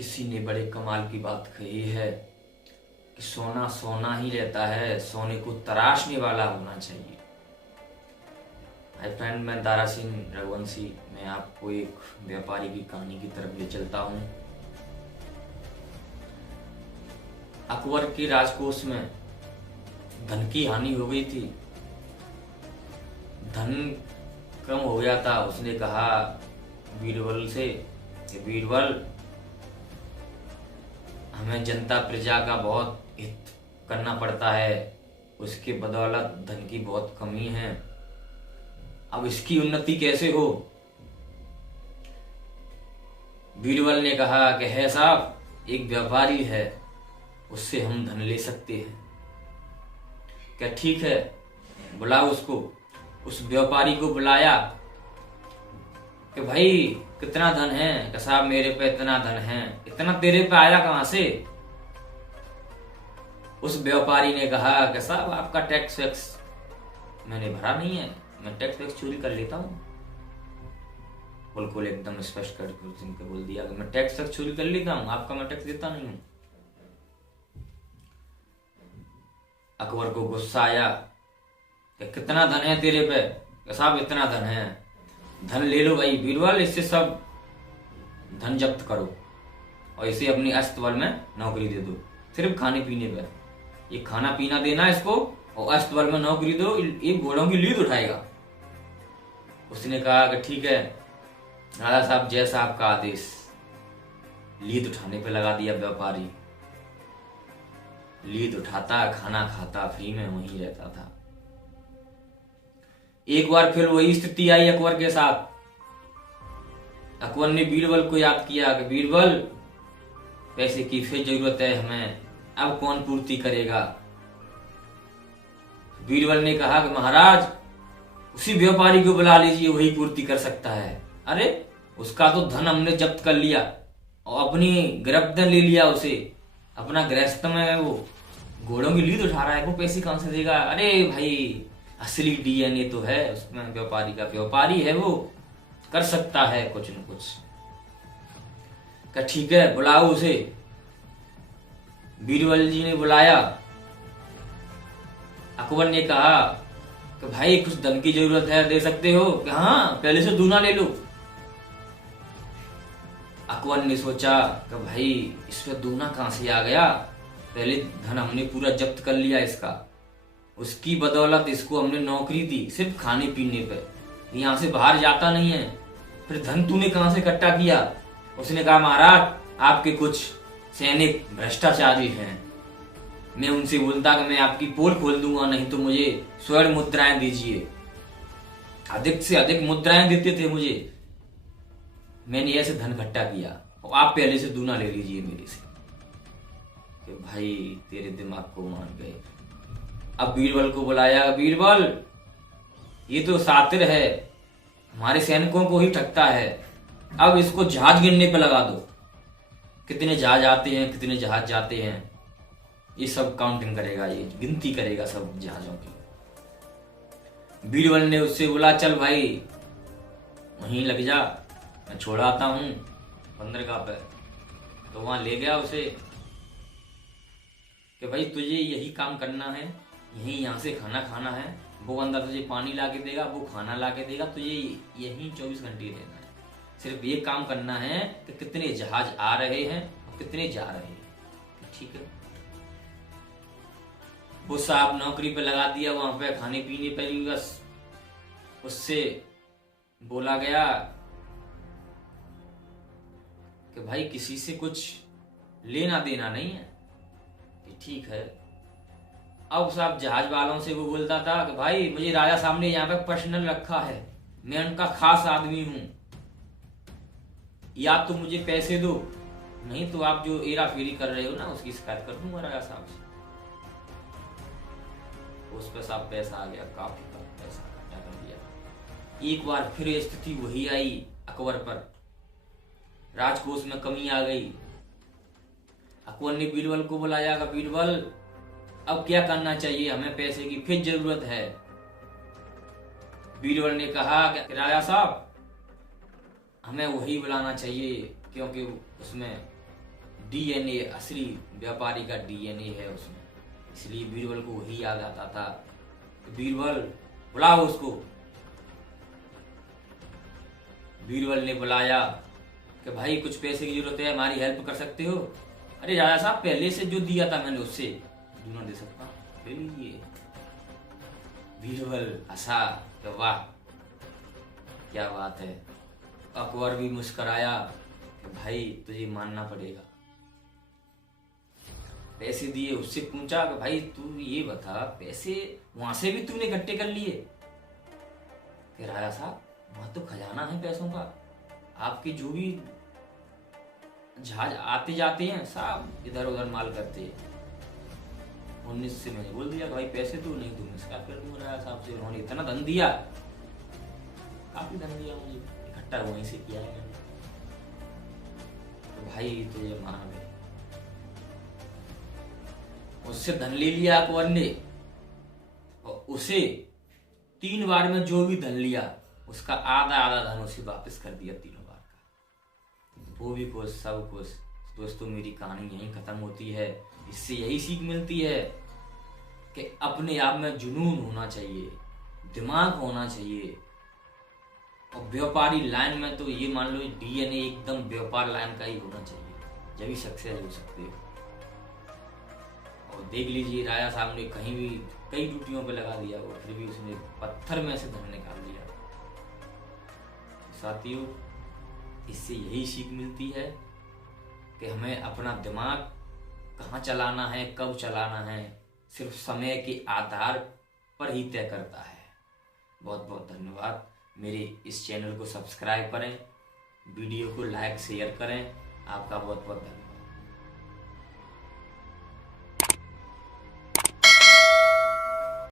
किसी ने बड़े कमाल की बात कही है कि सोना सोना ही रहता है, सोने को तराशने वाला होना चाहिए। हाय फ्रेंड, मैं दारा सिंह रघुवंशी। मैं आपको एक व्यापारी की कहानी की तरफ ले चलता हूँ। अकबर के राजकोष में धन की हानि हो गई थी। धन कम हो गया था। उसने कहा बीरबल से कि बीरबल, हमें जनता प्रजा का बहुत हित करना पड़ता है, उसके बदौलत धन की बहुत कमी है। अब इसकी उन्नति कैसे हो? बीरबल ने कहा कि है साहब, एक व्यापारी है, उससे हम धन ले सकते हैं। क्या ठीक है, बुलाओ उसको। उस व्यापारी को बुलाया कि भाई कितना धन है? कि साहब मेरे पे इतना धन है। इतना तेरे पे आया कहां से? उस व्यापारी ने कहा कि साहब आपका टैक्स वैक्स मैंने भरा नहीं है, मैं टैक्स वैक्स चोरी कर लेता हूँ। बिल्कुल एकदम स्पष्ट कर बोल दिया कि मैं टैक्स वैक्स चोरी कर लेता हूँ, आपका मैं टैक्स देता नहीं हूँ। अकबर को गुस्सा आया कि कितना धन है तेरे पे? कि साहब इतना धन है। धन ले लो भाई बीरबल, इससे सब धन जब्त करो और इसे अपनी अस्तबल में नौकरी दे दो, सिर्फ खाने पीने पे। ये खाना पीना देना इसको और अस्तबल में नौकरी दो, एक घोड़ों की लीद उठाएगा। उसने कहा कि ठीक है राजा साहब, जैसा आपका आदेश। लीद उठाने पे लगा दिया व्यापारी। लीद उठाता, खाना खाता, फ्री में वहीं रहता था। एक बार फिर वही स्थिति आई अकबर के साथ। अकबर ने बीरबल को याद किया कि बीरबल, पैसे की फिर जरूरत है हमें, अब कौन पूर्ति करेगा? बीरबल ने कहा कि महाराज, उसी व्यापारी को बुला लीजिए, वही पूर्ति कर सकता है। अरे उसका तो धन हमने जब्त कर लिया और अपनी गिरफ्त ले लिया उसे। अपना गृहस्थ में वो घोड़ों की लीद उठा रहा है, वो पैसे कहां से देगा? अरे भाई, असली डीएनए तो है उसमें व्यापारी का। व्यापारी है वो, कर सकता है कुछ न कुछ। क्या ठीक है, बुलाओ उसे। बीरबल जी ने बुलाया। अकबर ने कहा कि भाई कुछ धन की जरूरत है, दे सकते हो? कि हाँ, पहले से दूना ले लो। अकबर ने सोचा कि भाई इस पे दूना कहां से आ गया? पहले धन हमने पूरा जब्त कर लिया इसका, उसकी बदौलत इसको हमने नौकरी दी सिर्फ खाने पीने पे, यहां से बाहर जाता नहीं है। फिर धन तूने कहां से इकट्ठा किया? उसने कहा महाराज, आपके कुछ सैनिक भ्रष्टाचारी हैं, मैं उनसे बोलता कि मैं आपकी पोल खोल दूंगा, नहीं तो मुझे स्वर्ण मुद्राएं दीजिए। अधिक से अधिक मुद्राएं देते थे मुझे, मैंने ऐसे धन इकट्ठा किया और आप पहले से दूना ले लीजिए मेरे से। कि भाई तेरे दिमाग को मान गए। अब बीरबल को बुलाया। बीरबल, ये तो सातिर है, हमारे सैनिकों को ही ठगता है, अब इसको जहाज गिनने पे लगा दो। कितने जहाज आते हैं, कितने जहाज जाते हैं, ये सब काउंटिंग करेगा, ये गिनती करेगा सब जहाजों की। बीरबल ने उससे बोला, चल भाई वहीं लग जा, मैं छोड़ आता हूं बंदरगाह पे। तो वहां ले गया उसे कि भाई तुझे यही काम करना है, यही यहाँ से खाना खाना है, वो बंदा तुझे पानी ला के देगा, वो खाना ला के देगा, तुझे यही 24 घंटे रहना है। सिर्फ ये काम करना है कि कितने जहाज आ रहे हैं और कितने जा रहे हैं। ठीक है, वो साहब नौकरी पे लगा दिया, वहां पे खाने पीने पर भी बस उससे बोला गया कि भाई किसी से कुछ लेना देना नहीं है। ठीक है। अब साहब जहाज वालों से वो बोलता था कि भाई मुझे राजा साहब ने यहाँ पे पर्सनल रखा है, मैं उनका खास आदमी हूं, या तो मुझे पैसे दो, नहीं तो आप जो हेरा फेरी कर रहे हो ना उसकी शिकायत कर दूंगा राजा साहब से। उस पर साहब पैसा आ गया, काफी पैसा इकट्ठा कर दिया। एक बार फिर स्थिति वही आई अकबर पर, राजकोष में कमी आ गई। अकबर ने बीरबल को बुलाया कि बीरबल, अब क्या करना चाहिए, हमें पैसे की फिर जरूरत है। बीरबल ने कहा कि राजा साहब, हमें वही बुलाना चाहिए क्योंकि उसमें डीएनए, असली व्यापारी का डीएनए है उसमें, इसलिए बीरबल को वही याद आता था। बीरबल बुलाओ उसको। बीरबल ने बुलाया कि भाई कुछ पैसे की जरूरत है, हमारी हेल्प कर सकते हो? अरे राजा साहब, पहले से जो दिया था मैंने उससे दूना दे सकता हूं, ले लीजिए। बीरबल हंसा कि वाह क्या बात है। अकबर भी मुस्कराया कि भाई तुझे मानना पड़ेगा। पैसे दिए, उससे पूछा कि भाई तू ये बता, पैसे वहां से भी तूने इकट्ठे कर लिए? कि राजा साहब, वहां तो खजाना है पैसों का, आपके जो भी जहाज आते जाते हैं सब इधर उधर माल करते हैं। 19 से मैंने बोल दिया भाई पैसे तो नहीं दूंगा, इसका फिर दूंगा राजा साहब से। उन्होंने इतना धन दिया, काफी धन दिया मुझे, इकट्ठा वहीं से किया है मैंने। तो भाई तो ये मान गए, उससे धन ले लिया अकबर ने, और उसे 3 बार में जो भी धन लिया उसका आधा आधा धन उसे वापस कर दिया 3 बार का। वो भी खुश, सब खुश। दोस्तों मेरी कहानी यहीं खत्म होती है। इससे यही सीख मिलती है कि अपने आप में जुनून होना चाहिए, दिमाग होना चाहिए। और व्यापारी लाइन में तो ये मान लो डीएनए एकदम व्यापार लाइन का ही होना चाहिए, जब ही सक्सेस हो सकते हो। और देख लीजिए राजा साहब ने कहीं भी कई ड्यूटियों पे लगा दिया, और फिर भी उसने पत्थर में से धन निकाल लिया। साथियों, इससे यही सीख मिलती है कि हमें अपना दिमाग कहाँ चलाना है, कब चलाना है, सिर्फ समय के आधार पर ही तय करता है। बहुत बहुत धन्यवाद। मेरे इस चैनल को सब्सक्राइब करें, वीडियो को लाइक शेयर करें। आपका बहुत बहुत धन्यवाद।